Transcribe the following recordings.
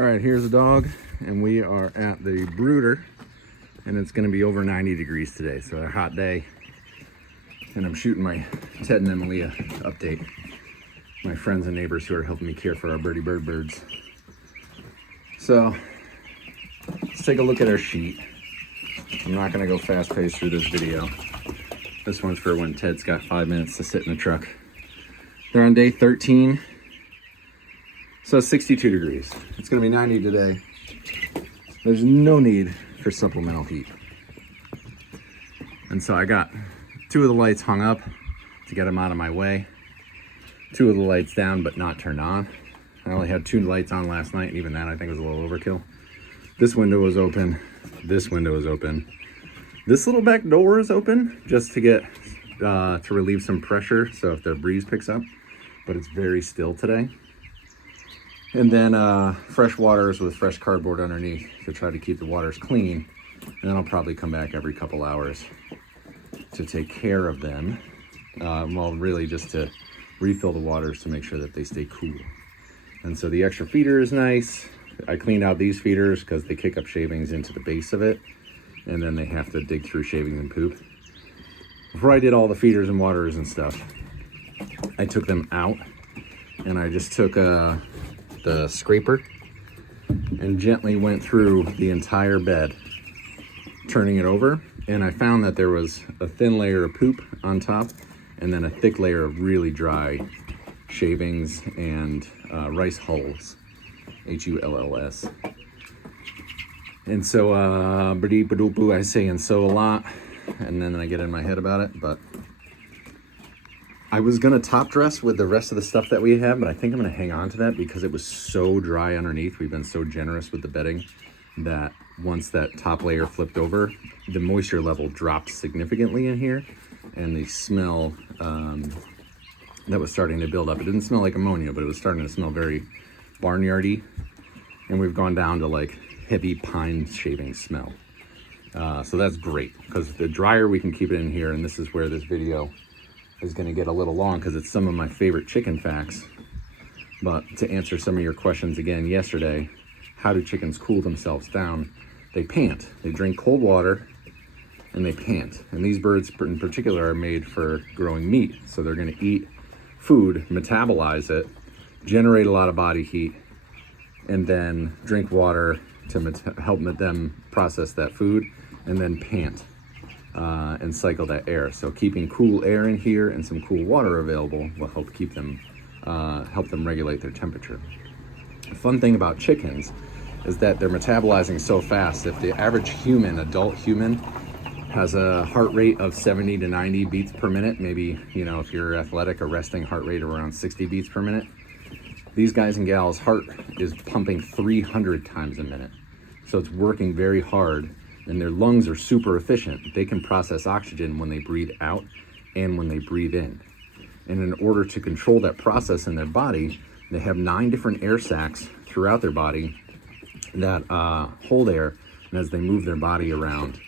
All right, here's the dog, and we are at the brooder, and it's going to be over 90 degrees today, so a hot day. And I'm shooting my Ted and Emily update, my friends and neighbors who are helping me care for our birds. So let's take a look at our sheet. I'm not going to go fast paced through this video. This one's for when Ted's got 5 minutes to sit in the truck. They're on day 13. So 62 degrees. It's going to be 90 today. There's no need for supplemental heat. And so I got 2 of the lights hung up to get them out of my way. 2 of the lights down but not turned on. I only had 2 lights on last night, and even that I think was a little overkill. This window was open. This window is open. This little back door is open just to get to relieve some pressure, so if the breeze picks up, but it's very still today. And then fresh waters with fresh cardboard underneath to try to keep the waters clean. And then I'll probably come back every couple hours to take care of them. Well, really just to refill the waters to make sure that they stay cool. And so the extra feeder is nice. I cleaned out these feeders because they kick up shavings into the base of it, and then they have to dig through shavings and poop. Before I did all the feeders and waters and stuff, I took them out, and I just took the scraper and gently went through the entire bed, turning it over, and I found that there was a thin layer of poop on top and then a thick layer of really dry shavings and rice hulls, Hulls. And so I say and so a lot, and then I get in my head about it, but I was gonna top dress with the rest of the stuff that we have, but I think I'm gonna hang on to that because it was so dry underneath. We've been so generous with the bedding that once that top layer flipped over, the moisture level dropped significantly in here, and the smell that was starting to build up. It didn't smell like ammonia, but it was starting to smell very barnyardy, and we've gone down to like heavy pine shaving smell. So that's great, because the drier we can keep it in here, and this is where this video is going to get a little long because it's some of my favorite chicken facts. But to answer some of your questions again yesterday, how do chickens cool themselves down? They pant. They drink cold water and they pant. And these birds in particular are made for growing meat. So they're going to eat food, metabolize it, generate a lot of body heat, and then drink water to help them process that food, and then pant. And cycle that air. So keeping cool air in here and some cool water available will help keep them, help them regulate their temperature. The fun thing about chickens is that they're metabolizing so fast. If the average human, adult human, has a heart rate of 70 to 90 beats per minute, maybe, you know, if you're athletic, a resting heart rate of around 60 beats per minute, these guys and gals' heart is pumping 300 times a minute. So it's working very hard. And their lungs are super efficient. They can process oxygen when they breathe out and when they breathe in. And in order to control that process in their body, they have 9 different air sacs throughout their body that hold air. And as they move their body around,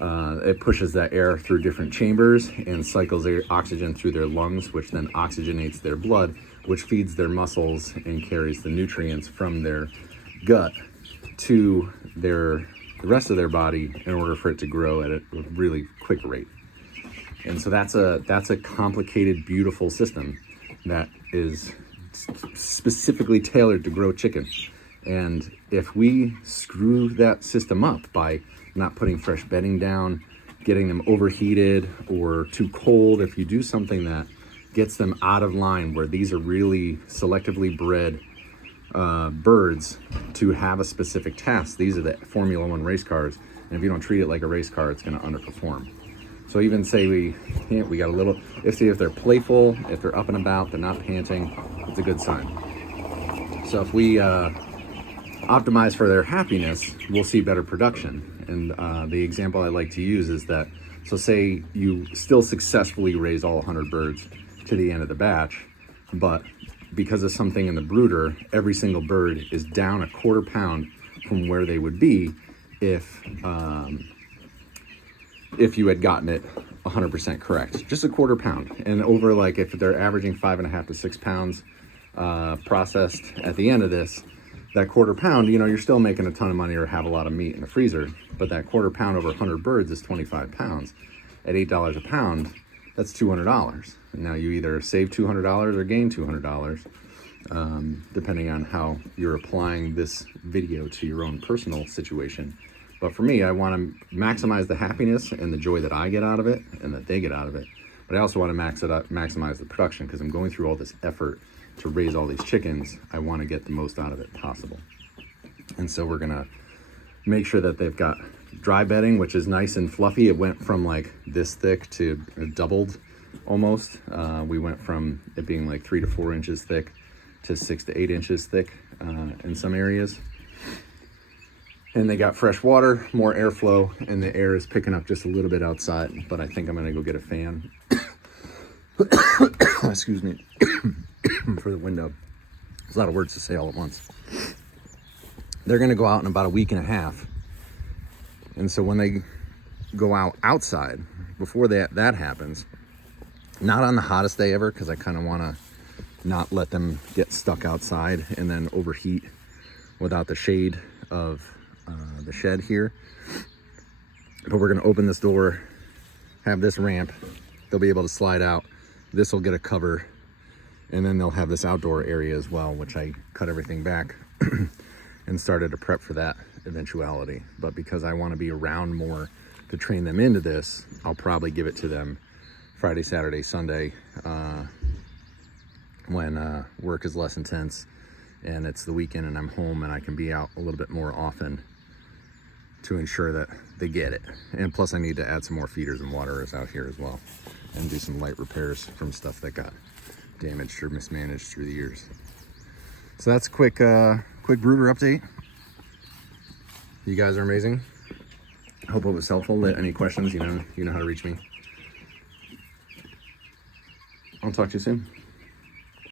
it pushes that air through different chambers and cycles their oxygen through their lungs, which then oxygenates their blood, which feeds their muscles and carries the nutrients from their gut to the rest of their body in order for it to grow at a really quick rate. And so that's a complicated, beautiful system that is specifically tailored to grow chicken. And if we screw that system up by not putting fresh bedding down, getting them overheated or too cold, if you do something that gets them out of line, where these are really selectively bred birds to have a specific task. These are the Formula One race cars, and if you don't treat it like a race car, it's going to underperform. So even say we got a little, if they're playful, if they're up and about, they're not panting, it's a good sign. So if we optimize for their happiness, we'll see better production. And the example I like to use is that, so say you still successfully raise all 100 birds to the end of the batch, but because of something in the brooder, every single bird is down 1/4 pound from where they would be if you had gotten it 100% correct. Just 1/4 pound. And over, like, if they're averaging 5.5 to 6 pounds processed at the end of this, That quarter pound, you know, you're still making a ton of money or have a lot of meat in the freezer, but that quarter pound over 100 birds is 25 pounds. At $8 a pound, that's $200. And now you either save $200 or gain $200, depending on how you're applying this video to your own personal situation. But for me, I want to maximize the happiness and the joy that I get out of it and that they get out of it. But I also want to maximize the production, because I'm going through all this effort to raise all these chickens. I want to get the most out of it possible. And so we're going to make sure that they've got dry bedding, which is nice and fluffy. It went from like this thick to doubled almost. We went from it being like 3 to 4 inches thick to 6 to 8 inches thick in some areas. And they got fresh water, more airflow, and the air is picking up just a little bit outside, but I think I'm gonna go get a fan. Excuse me. For the window. There's a lot of words to say all at once. They're gonna go out in about a week and a half. And so when they go out outside, before that happens, not on the hottest day ever, because I kind of want to not let them get stuck outside and then overheat without the shade of the shed here. But we're going to open this door, have this ramp, they'll be able to slide out, this will get a cover, and then they'll have this outdoor area as well, which I cut everything back and started to prep for that eventuality. But because I want to be around more to train them into this, I'll probably give it to them Friday, Saturday, Sunday, when work is less intense and it's the weekend and I'm home and I can be out a little bit more often to ensure that they get it. And plus I need to add some more feeders and waterers out here as well, and do some light repairs from stuff that got damaged or mismanaged through the years. So that's a quick brooder update. You guys are amazing. Hope it was helpful. Any questions, you know how to reach me. I'll talk to you soon.